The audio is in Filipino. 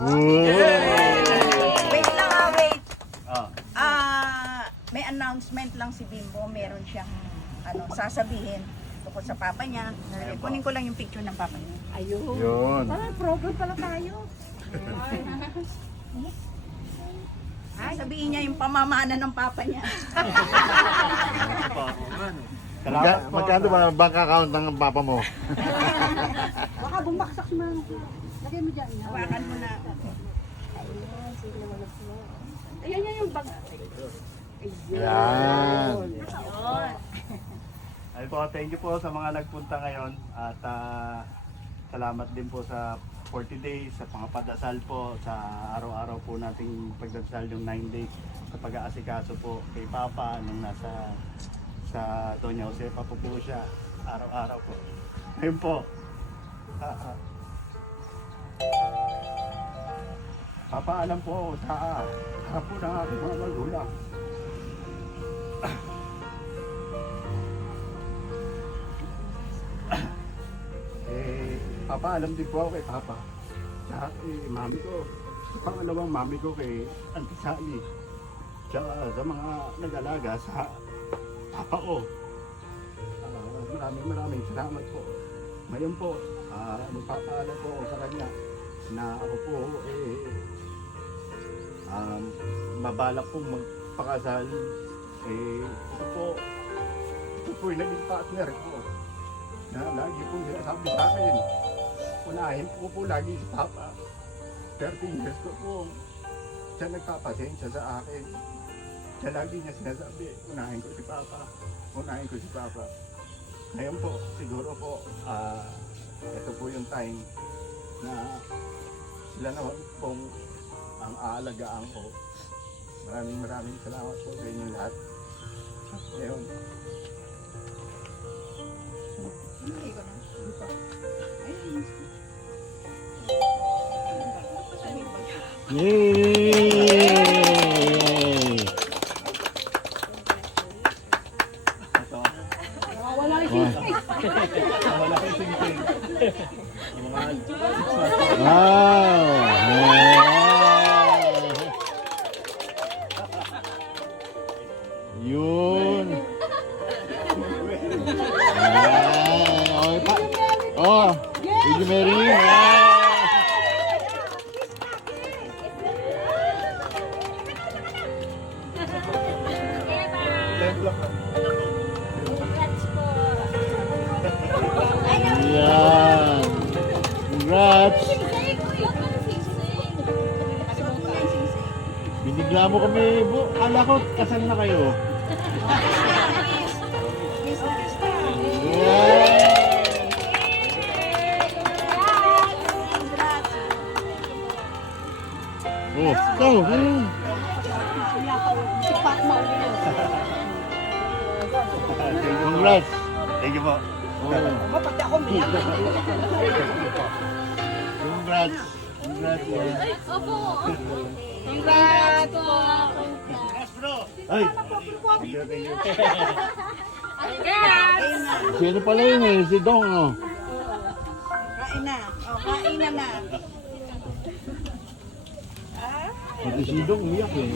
Wait lang wait. Ah, May announcement lang si Bimbo. Meron siyang sasabihin tungkol sa papa niya. Kunin ko lang yung picture ng papa niya. Ayun. Yun. Parang program pala tayo. Sabihin niya yung pamamana ng papa niya. salamat po. Magkano ba ang bank account ng papa mo? Baka bumaksak si Mama. Lagay mo dyan. Hawakan mo na. Ayan yan yung bag. Yan. Ay po, thank you po sa mga nagpunta ngayon at salamat din po sa 40 days, sa pangapadasal po, sa araw-araw po nating pagdasal yung 9 days sa pag-aasikaso po kay Papa nung nasa sa Doña Josefa po siya araw-araw po. Ngayon po, papaalam po ako sa harap po ng aking mga magulang. Papaalam din po ako kay Papa. Tsaka mami ko. Pangalawang mami ko kay Auntie Sally. Tsaka sa mga nag-alaga sa Papa ko. Maraming salamat po. Ngayon po, magpapaalam po ako sa kanya na ako po mabalak pong magpakasal. Ito po yung naging partner ko na lagi pong sinasabi sa akin. Unahin po lagi si Papa. 13 years ko po siya nagpapasensya sa akin. Siya lagi niya sinasabi, unahin ko si Papa. Unahin ko si Papa. Ngayon po, siguro po, ito po yung time na sila naman pong ang aalagaan ko. Maraming salamat po sa inyo lahat. Ngayon, Yay! Wala yung wala kang sing-sing. Wow! Yun! Oh, Baby Mary! Yan! Congrats! Binigla mo kami, Kala ko kasal na kayo. Oh, go! Congrats! Thank you po. Pati ako may Congrats! Congrats! Congrats po! Ay! Thank you. Sino pala yun eh? Si Dong, oh. Kain na. Kain na. Pati si Dong, umiyak eh.